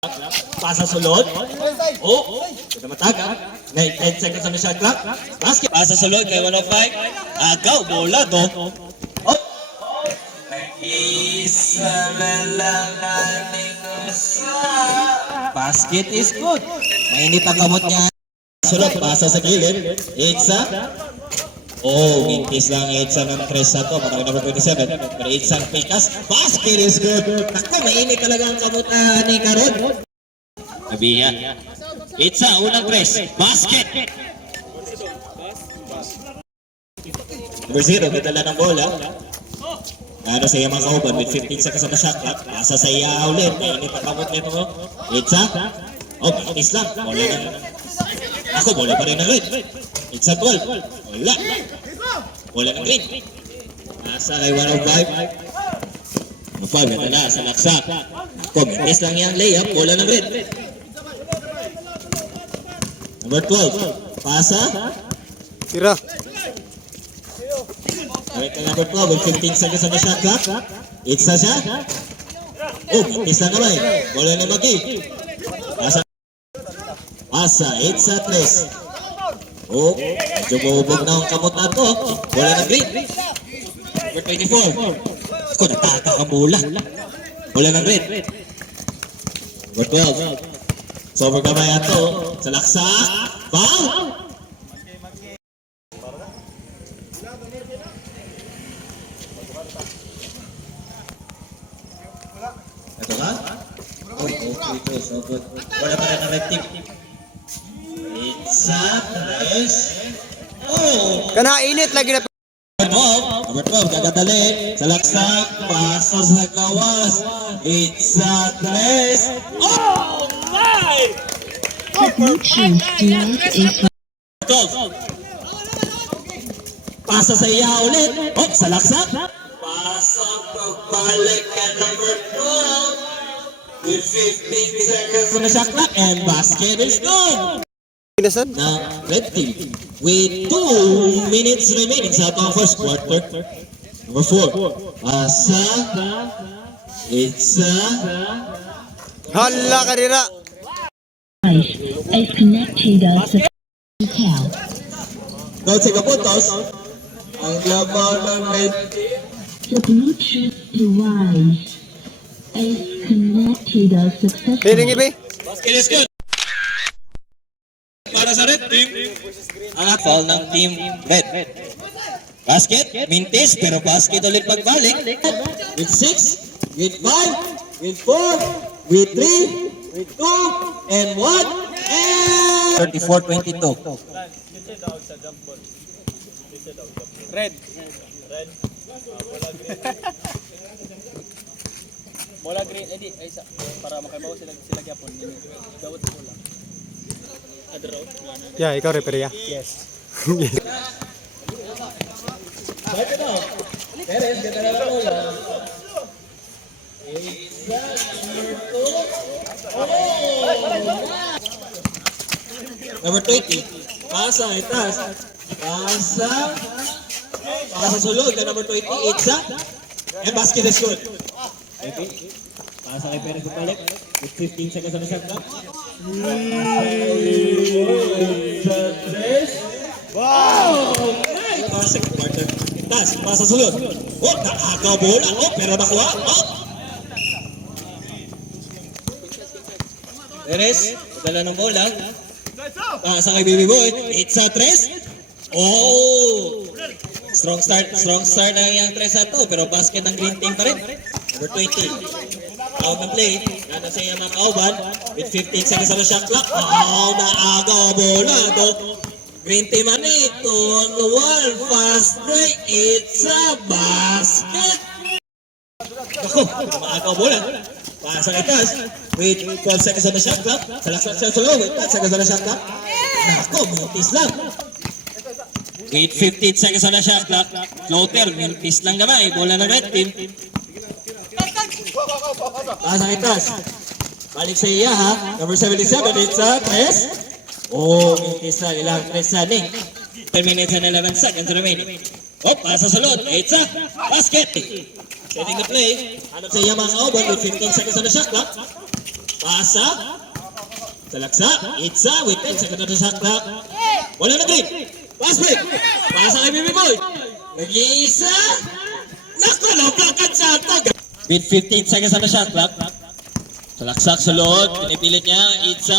Pasa sulod. Oh, ito mataga. 10 seconds on the shot clock. Basket. Pasa sulod kay 105. Agaw, bola to. Oh. Basket is good. Mainit ang kamot niya. Sulod, pasa sa gilid. Itza. Oh, gintis lang Itza ng 3 sa to. Matawag number 27. Pero Itza ang pikas. Basket is good. Naku, mainit talaga ang kamot ni Karod. Nabiya. Itza, unang press. Basket. Number 0, kitala ng bola. Ano sa iya mga kauban with 15 seconds on the shot clock. Nasa sa iya ulit. Mainit ang kamot nito mo. Itza. Oh, is lang. Bola na. Ako, bola pa rin ng red. Itza 12. Wala. Bola ng green. Nasa kay 105. 105, ito na sa laksak. Kumintis lang yung layup. Bola ng red. Number 12. Pasa. Tira. Correct na number 12 with 15 seconds on the shot clock. Itza siya. Oh, mintis lang naman. Bola ng Magi. Pasa. Pasa. Itza 3. Oh, medyo bubog na ang kamot na ito. Bola ng green. Number 24. Ako, nataka ka bola. Bola ng red. Number 12. Sobrang kamay ito. Sa laksak. Foul! Ito ka? Oh, okay ito. Sobrang. Wala pa rin ang red team. Itza, tres. Oh! Kana init lagi na. Number 12, gagadali. Sa laksak. Pasa sa gawas. Itza, tres. Oh! Choose Diaz is 12. Pasa sa iya ulit. Oh, sa laksak. Pasa pagbalik ka number 12. With 15 seconds on the shot clock. And basket is good. Kinasan? Now, red team. With 2 minutes remaining sa atong first quarter. Number 4. Pasa. Itza. Hala ka nila. is connected to hotel. Don't take a puntos. Ang laban ng red team. The Bluetooth device is connected successfully. Piling ibi. Basket is good. Para sa red team. Ang foul ng team red. Basket, mintis, pero basket ulit pagbalik. With 6, with 5, with 4, with 3, with 2, and 1, and 34-22. Red. Bola green. Edi ay sa para makabaw sila gyapon. Dawat bola. Adraw. Ya, ikaw referee ya. Yes. Baik daw. Perez, ganda na lang bola. Number 20. Pasa, itas. Pasa. Pasa sulod ka number 20. Itza. And basket is good. Okay. Pasa kay Perez balik. With 15 seconds on the shot clock. Wow! Nice! Pasa kay quarter. Itas. Pasa sulod. Oh, nakakaw bola. Oh, pero nakuha. Oh! Perez, dala ng bola. Sa kay Baby Boy. Itza 3. Oh! Strong start ang iyang 3 sa 2. Pero basket ng green team pa rin. Number 20. Out ng play. Nana sa iyang mga kauban. With 15 seconds on the shot clock. Oh! Naagaw bola. Ito. Green team man ito. On the wall. Fast break. Itza basket. Ako, maagaw bola. Pasa kay Taz. With 12 seconds on the shot clock. Sa laksak siya solo. With 10 seconds on the shot clock. Nako, mintis lang. With 15 seconds on the shot clock. Floater, mintis lang naman. Bola ng red team. Pasa kay Taz. Balik sa iya ha. Number 77. It's a press. Oh, mintis lang. Ilang press na ni. 10 minutes and 11 seconds remaining. Oh, pasa sulod. It's a basket. Setting the play. Hanap sa iya mga kauban with 15 seconds on the shot clock. Pasa. Salaksa. Itza with 10 seconds na shot clock. Wala na green. Pass break. Pasa kay Bibi Boy. Nag-iisa. Naku, naplakan sa atag. With 15 seconds na shot clock. Salaksak sulod. Pinipilit niya. Itza.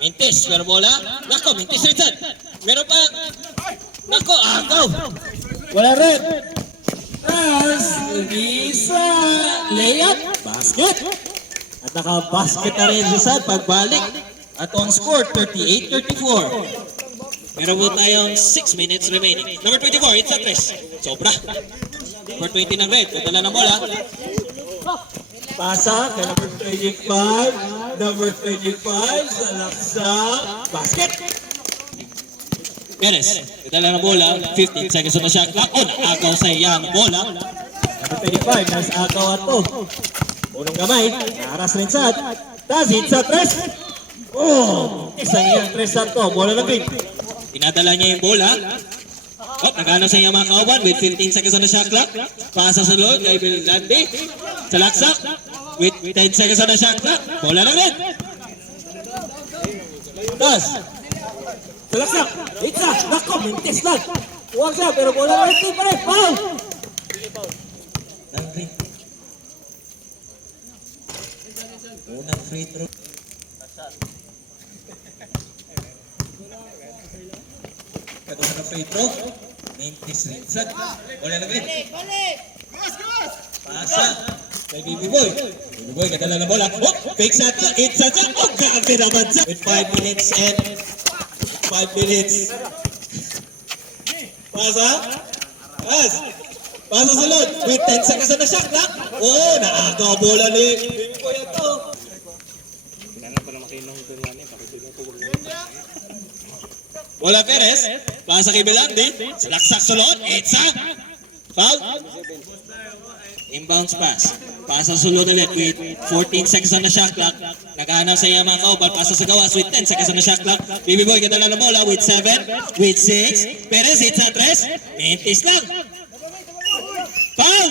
Mintis. Pero bola. Naku, Mintis rin dyan. Meron pa. Naku, agaw. Wala rin. Pass. Nag-iisa. Layup. Basket. At naka-basket na rin si Sad pagbalik. At ang score, 38-34. Meron po tayong 6 minutes remaining. Number 24, it's a tres. Sobra. Number 20 ng red. Katala ng bola. Pasa kay number 25. Number 25, Salaksa. Basket. Perez. Katala ng bola. 15 seconds on the shot clock. Oh, naagaw sa iyang bola. Number 25, nasa agaw ato. Unang gamay, naras rin Sad. Tas, it's a tres. Oh, isang iyang tres Sad to. Bola ng green. Pinadala niya yung bola. Oh, nagano sa iyang mga kauban with 15 seconds on the shot clock. Pasa sa loob kay Belgrande. Salaksak with 10 seconds on the shot clock. Bola ng red. Tas. Salaksak. Itza. Nako, mintis lang. Huwag siya, pero bola ng red pa rin. Foul! Ng green. Unang free throw. Kaduha na free throw. Mintis rin. Sad. Wala na green. Pasa. Kay Bibi Boy. Bibi Boy, kadala na bola. Oh, fake shot na. It's a shot. Oh, grabe naman sa. With 5 minutes and 5 minutes. Pasa. Pas. Pasa sulod. With 10 seconds na shot clock. Oh, naagaw bola ni Bibi Boy ito. Bola Perez, pasa kay Belandi, salaksak sulod, Itza, foul, inbounds pass, pasa sulod ulit with 14 seconds on the shot clock, naghahanap sa iya mga kauban, pasa sa gawas with 10 seconds on the shot clock, Bibi Boy kadala na bola with 7, with 6, Perez, Itza, 3, mintis lang, foul!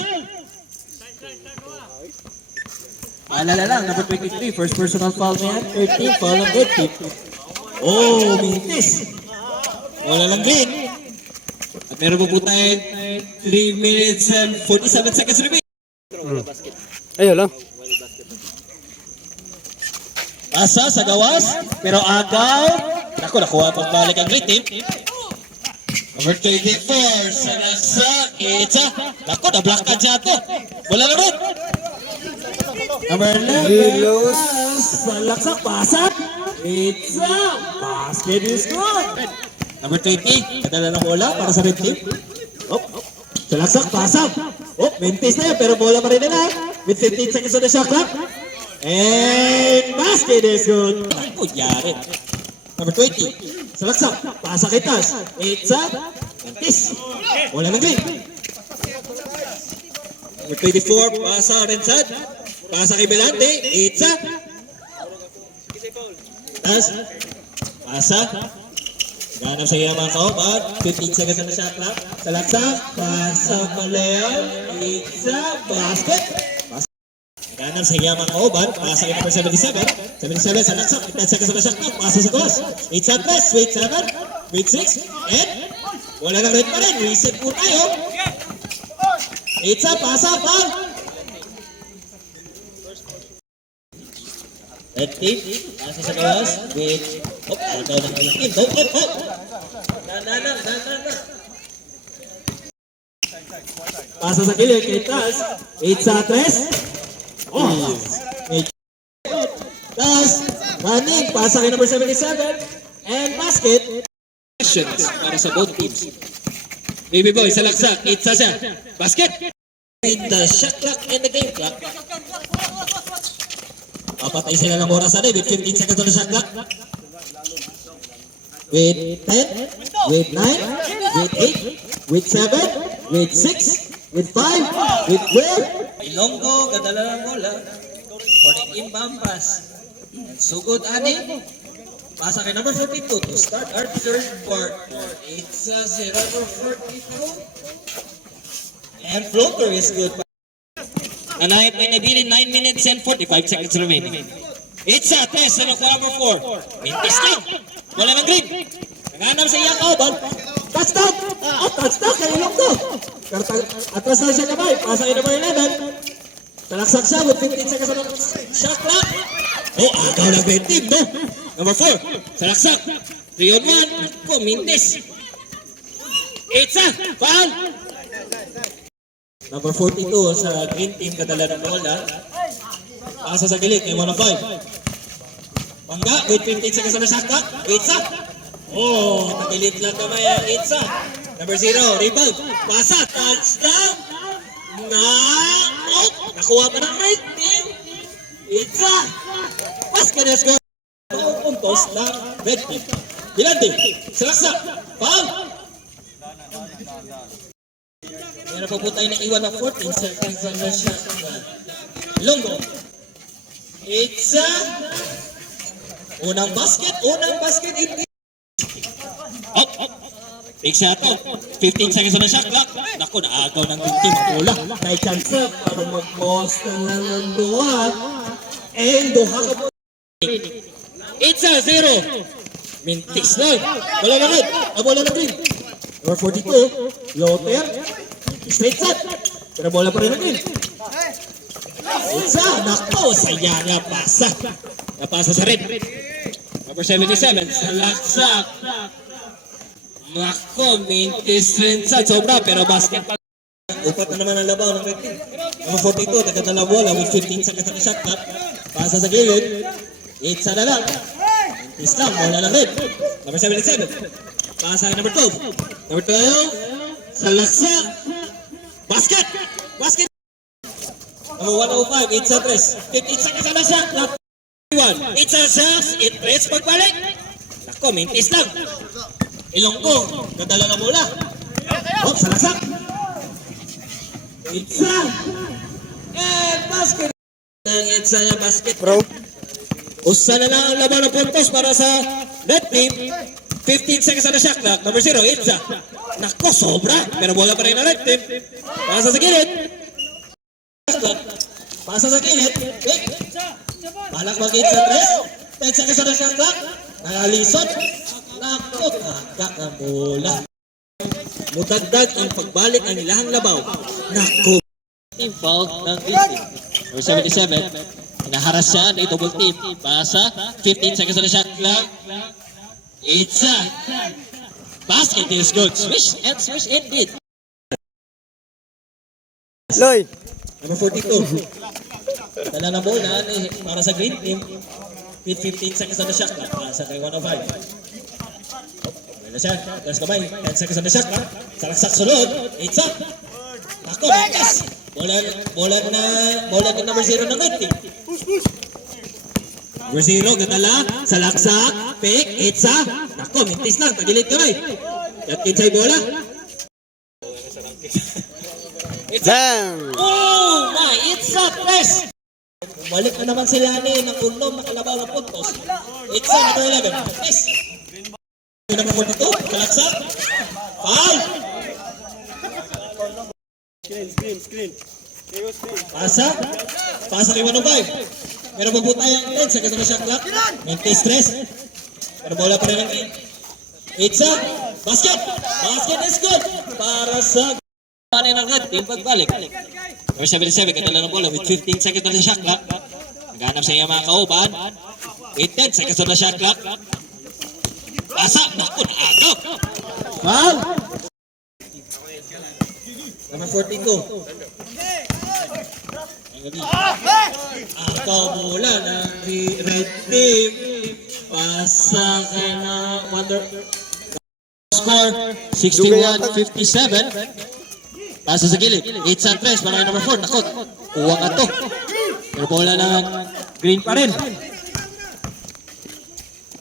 Alala lang, number 23, first personal foul niya, 13, foul ng good team. Oh, mintis! Wala lang green. At meron po tayo 3 minutes and 47 seconds remaining. Ayaw lang. Pasa sa gawas, pero agaw. Naku, nakuha pagbalik ang green team. Number 24, Salaksa, Itza. Naku, na-blockan siya ito. Wala na rin. Number 11, Salaksa, pasa. Itza, basket is good. Number 20, kadala ng bola para sa red team. Oh, salaksak, pasag. Oh, mintis na yan, pero bola pa rin na. With 15 seconds on the shot clock. And basket is good. Ako, yari. Number 20, salaksak, pasag itas. Itza, mintis. Bola ng green. Number 24, pasa rin Sad. Pasa kay Belante, Itza. Tas, pasa. Ganap sa iya mga kauban, 15 seconds na shot clock. Salaksak, pasa Maleo, Itza, basket. Ganap sa iya mga kauban, pasa kay number 77. 77, salaksak, 10 seconds na shot clock, pasa sa gawas. Itza, press, with 7, with 6, and wala nang red pa rin, reset po tayo. Itza, pasa, foul. Red team, pasa sa gawas, with agaw ng green team. Nananang. Pasa sa kilig, kay Tas. Itza, tres. Oh, Tas, running, pasa kay number 77. And basket. Questions para sa both teams. Baby Boy, salaksak, Itza siya. Basket. In the shot clock and the game clock. Papatay sila ng oras na with 15 seconds on the shot clock. With 10, with 9, with 8, with 7, with 6, with 5, with 12. Ilonggo, kadala ng bola for the inbound pass. And sugod ani. Pasa kay number 42 to start our third quarter. It's a 0-42. And floater is good. Nanay po na 9 minutes and 45 seconds remaining. Itza, test sa number 4. Mintis ka. Wala ng green. Nanganam sa iyang kauban. Touchdown! Touchdown! Kailong ko. Atras na siya kamay. Pasa kay number 11. Talaksak siya with 15 seconds on shot clock. Oh, agaw na red team, no? Number 4. Talaksak. 3 on 1. Ako, mintis. Itza, foul. Number 42 sa green team kadala ng bola. Pasa sa gilid kay 1 on 5. Pangga with 15 seconds on the shot clock. Itza. Oh, tagilid lang kamay ang Itza. Number 0, rebound. Pasa, touchdown. Nakuha pa ng right team. Itza. Basket na score. Puntos ng red team. Bilandi. Salaksak. Foul. Meron po po tayo na iwan ng 14 seconds on the shot. Longo. Itza. Unang basket. Hindi. Up. Big shot to. 15 seconds on the shot clock. Naku, naagaw ng team. Wala. May chance para mag-post na ng duha. And duha ka po. Itza, 0. Mintis lang. Wala na rin. Bola na rin. Number 42. Loter. Straight shot. Pero bola pa rin na rin. Itza. Naku, saya nga pasa. Napasa sa red. Number 77. Salaksak. Naku, mintis rin sa sobra. Pero basket pa. Upat na naman ang labaw ng red team. Number 42. Nagkatala bola with 15 seconds on the shot clock. Pasa sa gilid. Itza na lang. Islam, bola lang rin. Number 77. Pasa number 12. Number 12. Salaksa. Basket. Number 105. Itza tres. 15 seconds on the shot clock. Itza shots. It press pagbalik. Nako, mintis lang. Ilonggo. Nadala na bola. Oh, salaksa. Itza. And basket. Ang Itza niya basket. Bro. Usa na lang ang laban ng puntos para sa red team. 15 seconds on the shot clock. Number 0, Itza. Nako, sobra. Pero bola pa rin ang red team. Pasa sa gilid. Balak mag-Itza 3. 10 seconds on the shot clock. Nakalisot. Nako, kagak ang bola. Mudagdag ang pagbalik ang ilahang labaw. Nako. Team foul ng green team. Number 77. Hinaharas siya, na double team. Pasa, 15 seconds on the shot clock. Itza. Basket is good. Swish indeed. Loy. Number 42. Dala na bola para sa green team. With 15 seconds on the shot clock. Pasa kay 105. Wala siya. Tapos kamay. 10 seconds on the shot clock. Salaksak sulod. Itza. Ako, Lucas. Bola na number 0 ng red team. Number 0, gadala, salaksak, pick, Itza. Ako, mintis lang, tagilid kamay. Yakin sa'y bola. Damn! Oh my, Itza press. Balik na naman sila ni ng unom nakalabaw ng puntos. Itza, number 11, press. Number 42, salaksak. Foul. Screen. Pasa kay 105. Meron po tayong 10 seconds na shot clock. Mintis stress. Pero bola pa rin ang Itza. Basket is good. Para sa panin ng red team pagbalik. Number 77, katala ng bola with 15 seconds na shot clock. Naghanap sa iya mga kauban. With 10 seconds na shot clock. Pasa. Naku, naagaw. Foul. Number 42. Agaw bola ng red team. Pasa kay na Wonder. Score 61-57. Pasa sa gilid. 8 3 para kay number 4. Nakot. Kuha nga to. Pero bola ng green pa rin.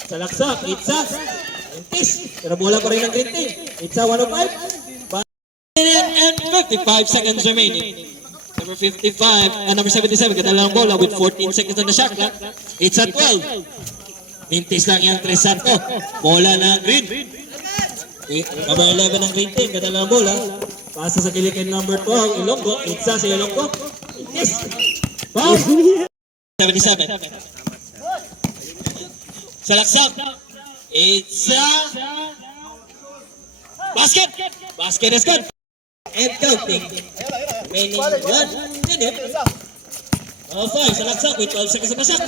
Salaksak. Itza. Intis. Pero bola pa rin ng green team. Itza 105. And 55 seconds remaining. Number 55, number 77, katala ng bola with 14 seconds on the shot clock. It's at 12. Mintis lang yung 3 shot ko. Bola ng green. Number 11 ng green team, katala ng bola. Pasa sa gilid kay number 12, Ilonggo. Itza si Ilonggo. Mintis. Foul. 77. Sa laksak. It's a basket. Basket is good. And counting. Remaining 1 minute. Five sa laksak with 12 seconds na shot.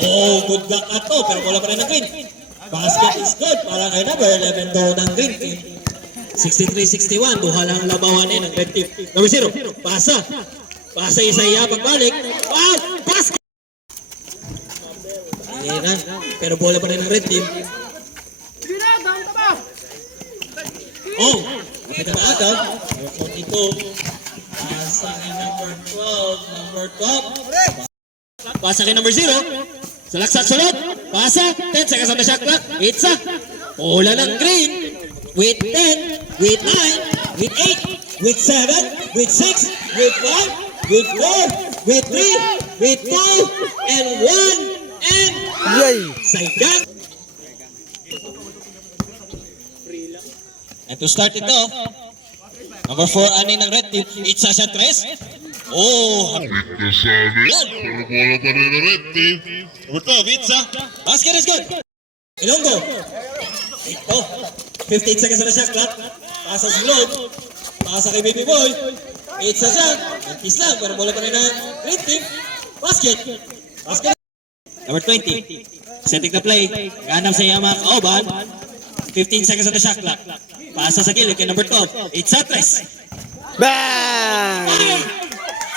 Oh, good block ato. Pero wala pa rin ng green. Basket is good para kay number 11 daw ng green team. 63-61. Duha lang labawan ng red team. Number 0. Pasa. Pasa Isaiah pagbalik. Wow! Basket! Ayan na. Pero bola pa rin ng red team. Oh! Kapit na agad. Number 42. Pasa kay number 12. Number 12. Pasa kay number 0. Sa laksak sulod. Pasa. 10 seconds on the shot clock. It's a bola ng green. With 10. With 9. With 8. With 7. With 6. With 5. With 4. With 3. With 2. And 1. And Yay! sayang. And to start it off, number 4 ani ng red team, it's a shot tres. Oh, Nasabi, pero bola pa rin ang red team. number 12, it's a basket is good. Ilonggo. Ito. 15 seconds na shot clock. Pasa sa load. Pasa kay Baby Boy. It's a shot. Kiss lang, pero bola pa rin ng red team. Basket. Basket. Number 20. Setting the play. Ganap sa iya mga kaoban. 15 seconds on the shot clock. Pasa sa gilid kay number 12. It's a tres. Bang!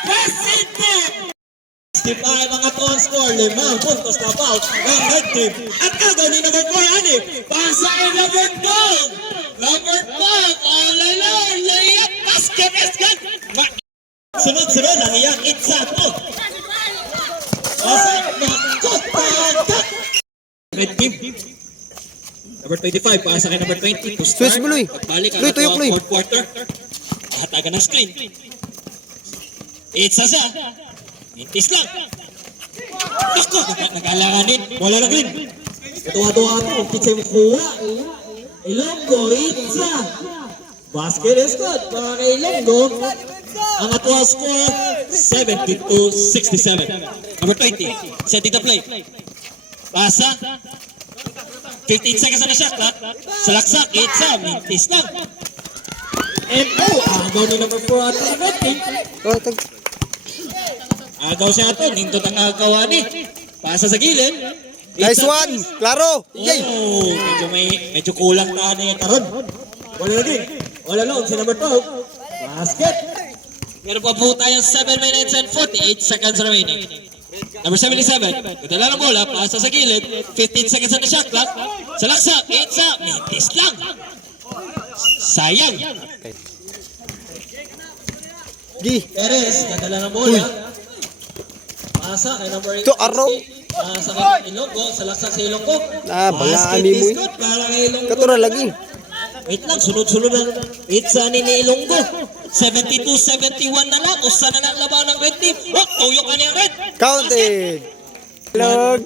President! 65 ang atong score. 5 puntos na foul ng red team. At kagaw ni number 4, ani. Pasa kay number 12. Number 12. All alone. Layup. Basket is good. Sunod-sunod ang iyang it's a to. Pasa na cut. Red team. Number 25, pasa kay number 20 to start. Switch mo, Luy. Pagbalik ang Luy, tuyok, Luy. fourth quarter. Hatagan ng screen. It's a sa. Mintis lang. Ako, nag-alanganin. Wala na green. Tuwa-tuwa ako. Kitsay mo kuha. Ilonggo, it's a. Basket is good. Para kay Ilonggo. Ang atuwa score, 72-67. Number 20, setting the play. Pasa. 15 seconds on the shot clock. Sa laksak, it's a mintis lang. And agaw ni number 4 ato ang red team. Oh, tag... Agaw siya ato, nindot ang agawan ni. Pasa sa gilid. Nice one! Klaro! Yay! Oh, medyo kulang tahan niya karon. Wala na din. Wala lang, si number 12. Basket. Meron pa po tayong 7 minutes and 48 seconds remaining. Number 77, kadala ng bola, pasa sa gilid, 15 seconds on the shot clock. Sa laksak, it's a mintis lang. Sayang. Gi! Perez, kadala ng bola. Pasa kay number 8. Ito, araw. Pasa kay Ilonggo, sa laksak sa Ilonggo. Balaan Basket ni mo is eh. good para kay Ilonggo. Katura lagi. Wait lang, sunod-sunod lang. It's ni Ilonggo. 72-71 na lang. Usa na lang labaw ng red team. Oh, tuyok ka niya red. Counted! Log!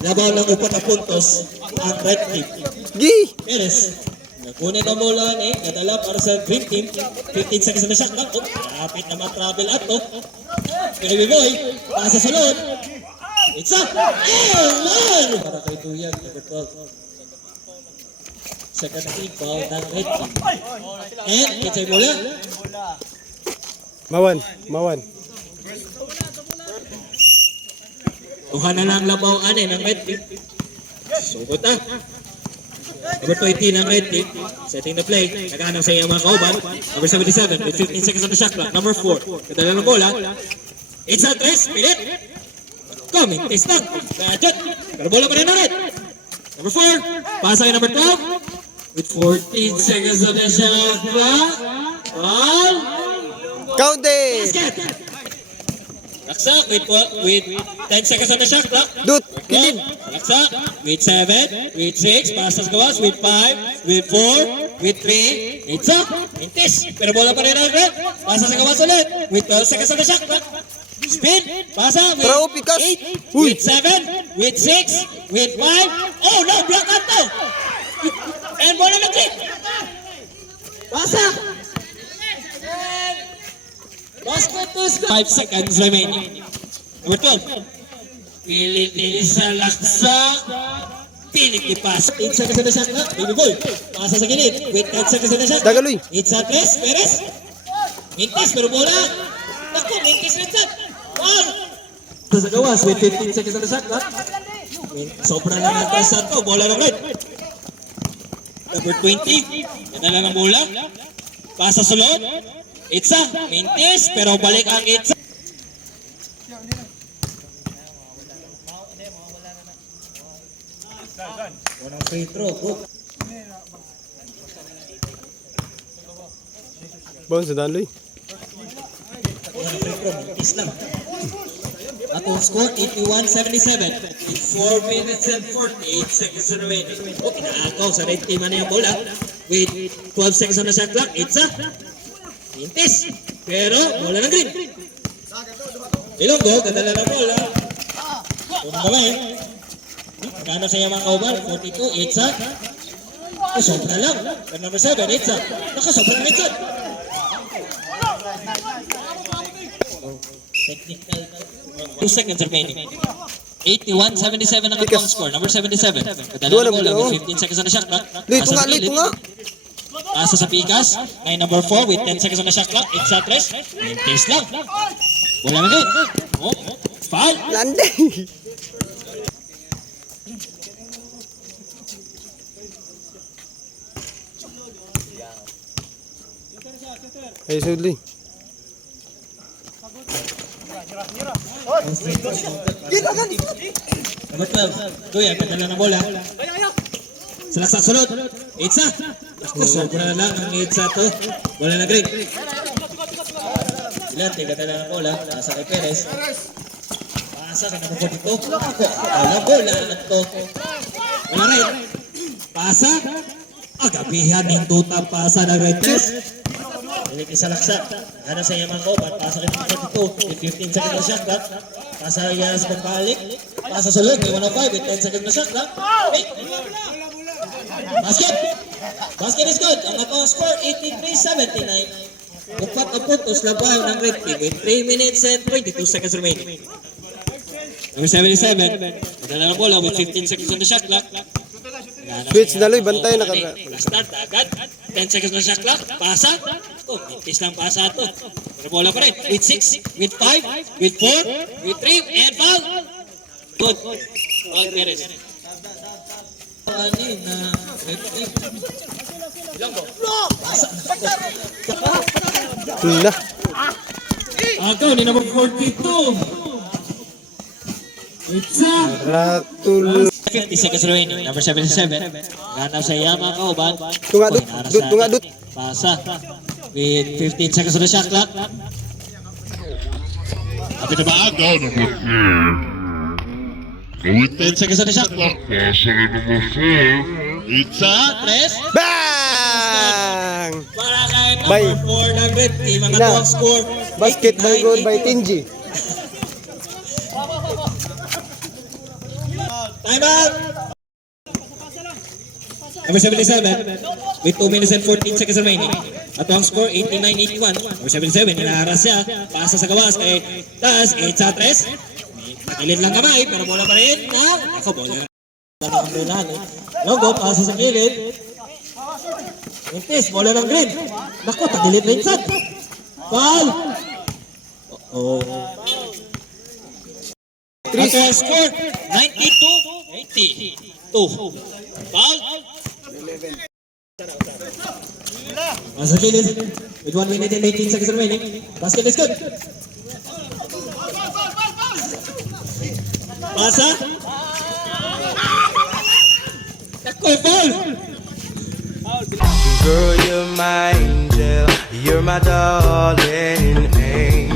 Labaw ng 4 na puntos ang red team. Gi! Perez. Nakunin ang bola ni. Nadala para sa green team. 15 seconds na shot clock. Oh, kapit na matravel ato. Baby Boy. Pasa sa load. It's up. Oh, para kay Tuyag. Number 12. Second team foul ng red team. And kitsay bola. Mawan. Tuha na lang labaw ani ng red team. Sugot na. Number 20 ng red team. Setting the play. Naghahanap sa iya mga kauban. Number 77 with 15 seconds on the shot clock. Number 4. Kadala ng bola. It's a tres. Pilit. Coming. Taste lang. Gadget. Pero bola pa rin na red. Number 4. Pasa kay number 12. With 14 seconds on the shot clock. Ball. Counted! Basket. Laksak with 10 seconds on the shot clock. Dut! Kilid! Laksak with 7, with 6, pasas gawas, with 5, with 4, with 3, it's up, mintis. Pero bola pa rin ang red. Pasas sa gawas ulit, with 12 seconds on the shot clock. Spin, pasa with Pero, pikas. 8, Uy. with 7, with 6, with 5. Oh no, block out to. And bola na click. Pasa. Basket to score. 5 seconds remaining. Number 12. Pilit sa laksak. Pinik ni pass. 8 seconds na shot clock. Baby boy. Pasa sa gilid. With 10 seconds na shot. Dagaloy. 8 sa 3. Perez. Mintis pero bola. Naku, mintis rin shot. Wow. Sa gawas with 15 seconds na shot clock. Sobra lang ang 3 shot ko. Bola ng red. Number 20. Ganda lang ang bola. Pasa sulod. Itza. Mintis pero balik ang Itza. Unang free throw. Bounce sa daloy. Unang free throw. Mintis lang. Atong score 81-77. 4 minutes and 48 seconds remaining. O, pinaakaw sa red team na yung bola. With 12 seconds on the shot clock. Itza. Mintis. Pero, bola ng green. Ilonggo, ganda lang ang bola. Unang kamay. Magkano sa mga kauban? 42, Itza. Oh, sobra lang. Pero number 7, Itza. Naku, sobra lang Itza. Technical. 2 seconds remaining. 81-77 ang atong score. Number 77. Kadala na bola with 15 seconds on the shot clock. Loy, tunga, loy, tunga. Asa sa Pikas. Ngay number 4 with 10 seconds on the shot clock. Itza 3. Mintis lang. Bola na din. Oh, foul. Lande. Ay, Sudley. Number 12. Kuya, kadala na bola. Salaksak sulod. Itza. Ako, sobra na lang ang Itza to. Bola na green. Ilante, kadala na bola. Nasa kay Perez. Pasa ka number 42. Ako, bola na to. Bola red. Pasa. Agabihan ng tutang pasa ng red test. Balik ni Salaksak. Ano sa iyang mga koban. Pasa ka number 42. With 15 seconds na shot clock. Pasa yan sa pagbalik. Pasa sulod. May 105 with 10 seconds na shot clock. Basket! Basket is good. Ang atong score, 83-79. Upat ang puntos labahan ng red team with 3 minutes and 22 seconds remaining. Number 77. Madala na bola with 15 seconds on the shot clock. Switch daloy, bantay na kada. Start agad. 10 seconds on the shot clock. Pasa. Oh, mintis lang pasa ito. Pero bola pa rin. With 6, with 5, with 4, with 3, and foul. Good. Foul Perez. Na red team. Tunda. Agaw ni number 42. Itza. Ratul. 50 seconds remaining. Number 77. Ganap sa iya mga kauban. Tunga dut, dut, tunga dut. Pasa. With 15 seconds on the shot clock. Kapit na ba? Agaw number 4. With 10 seconds on the shot clock. pasa rin number 4. Itza. 3. Bang! Para kay Bye. number 4 ng red team. Ang Ina. atong score. Basketball goal by Tinji. Time out! Number 77, with 2 minutes and 14 seconds remaining. At ang score, 89-81. Number 77, inaharas siya. Pasa sa gawas kay Tas, 8 sa 3. Nakilid lang kamay, pero bola pa rin. Ako, bola. Logo, pasa sa gilid. Mintis, bola ng green. Naku, tagilid rin sa. Foul! Oh. At ang score, 92-82. Foul! Nasa gilid. With 1 minute and 18 seconds remaining. Basket is good. Pasa. Ako, foul! Girl, you're my angel, you're my darling angel.